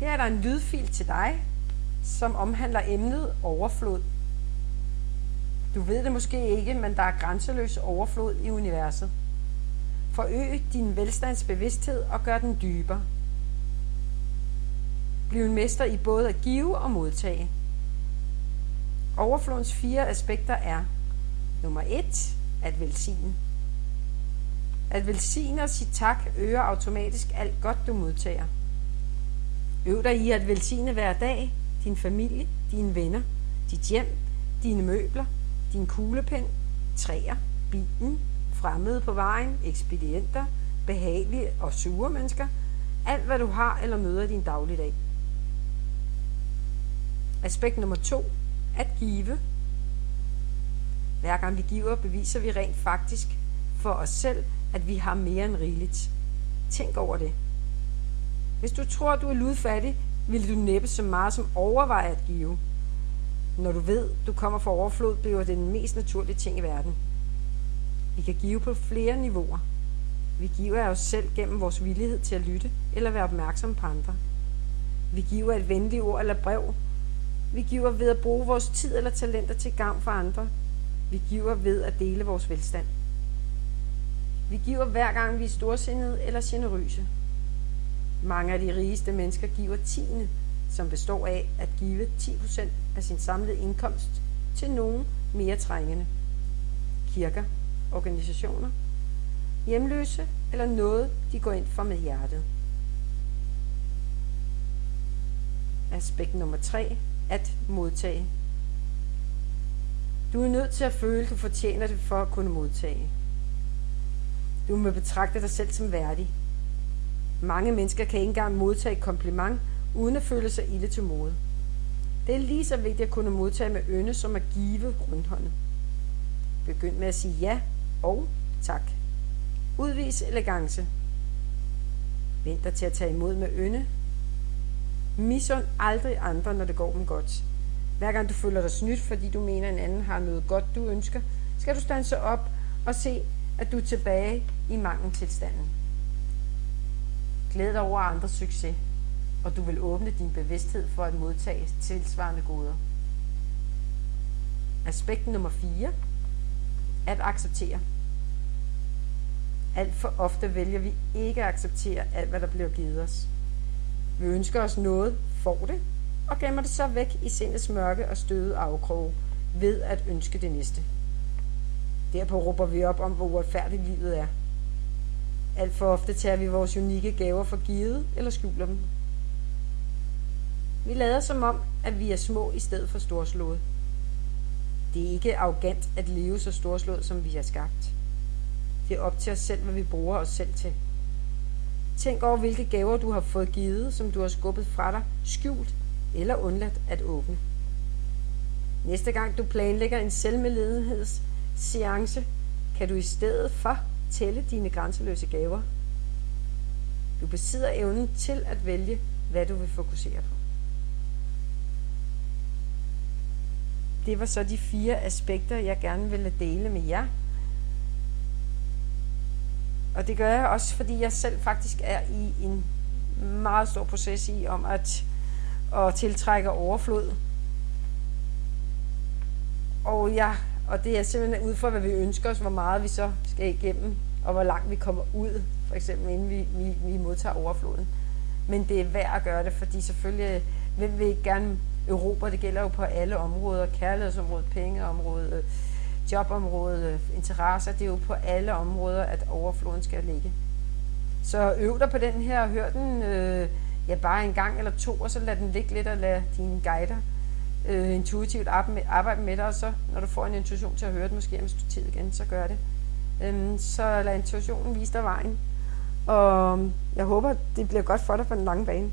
Her er der en lydfil til dig, som omhandler emnet overflod. Du ved det måske ikke, men der er grænseløs overflod i universet. Forøg din velstandsbevidsthed og gør den dybere. Bliv en mester i både at give og modtage. Overflodens 4 aspekter er: nummer 1. At velsigne. At velsigne og sige tak øger automatisk alt godt, du modtager. Øv dig i at velsigne hver dag din familie, dine venner, dit hjem, dine møbler, din kuglepen, træer, bilen, fremmede på vejen, ekspedienter, behagelige og sure mennesker, alt hvad du har eller møder i din dagligdag. Aspekt nummer 2. At give. Hver gang vi giver, beviser vi rent faktisk for os selv, at vi har mere end rigeligt. Tænk over det. Hvis du tror, du er ludfattig, vil du næppe så meget som overveje at give. Når du ved, du kommer fra overflod, bliver det den mest naturlige ting i verden. Vi kan give på flere niveauer. Vi giver af os selv gennem vores villighed til at lytte eller være opmærksom på andre. Vi giver et venligt ord eller brev. Vi giver ved at bruge vores tid eller talenter til gavn for andre. Vi giver ved at dele vores velstand. Vi giver hver gang vi er storsindede eller generøse. Mange af de rigeste mennesker giver tiende, som består af at give 10% af sin samlede indkomst til nogen mere trængende. Kirker, organisationer, hjemløse eller noget, de går ind for med hjertet. Aspekt nummer 3. At modtage. Du er nødt til at føle, at du fortjener det for at kunne modtage. Du må betragte dig selv som værdig. Mange mennesker kan ikke engang modtage et kompliment, uden at føle sig ilde til mode. Det er lige så vigtigt at kunne modtage med ynde, som at give rundhåndet. Begynd med at sige ja og tak. Udvis elegance. Vent dig til at tage imod med ynde. Misund aldrig andre, når det går dem godt. Hver gang du føler dig snydt, fordi du mener, at en anden har noget godt, du ønsker, skal du standse op og se, at du er tilbage i mangeltilstanden. Glæd dig over andres succes, og du vil åbne din bevidsthed for at modtage tilsvarende goder. Aspekt nummer 4. At acceptere. Alt for ofte vælger vi ikke at acceptere alt, hvad der bliver givet os. Vi ønsker os noget, får det, og gemmer det så væk i sindets mørke og støde afkroge ved at ønske det næste. Derpå råber vi op om, hvor uretfærdigt livet er. Alt for ofte tager vi vores unikke gaver for givet eller skjuler dem. Vi lader som om, at vi er små i stedet for storslået. Det er ikke arrogant at leve så storslået, som vi har skabt. Det er op til os selv, hvad vi bruger os selv til. Tænk over, hvilke gaver du har fået givet, som du har skubbet fra dig, skjult eller undladt at åbne. Næste gang du planlægger en selvmedlidenhedsseance, kan du i stedet for tælle dine grænseløse gaver. Du besidder evnen til at vælge, hvad du vil fokusere på. Det var så de 4 aspekter, jeg gerne ville dele med jer. Og det gør jeg også, fordi jeg selv faktisk er i en meget stor proces i om at tiltrække overflod. Og det er simpelthen ud fra, hvad vi ønsker os, hvor meget vi så skal igennem, og hvor langt vi kommer ud, for eksempel inden vi modtager overfloden. Men det er værd at gøre det, fordi selvfølgelig, hvem vil ikke gerne Europa, det gælder jo på alle områder, kærlighedsområdet, pengeområdet, jobområdet, interesser, det er jo på alle områder, at overfloden skal ligge. Så øv dig på den her, og hør den bare en gang eller 2, og så lad den ligge lidt, og lad dine guider intuitivt arbejde med dig, og så når du får en intuition til at høre det, måske om et stykke tid igen, så gør det. Så lad intuitionen vise dig vejen, og jeg håber, det bliver godt for dig på den lange bane.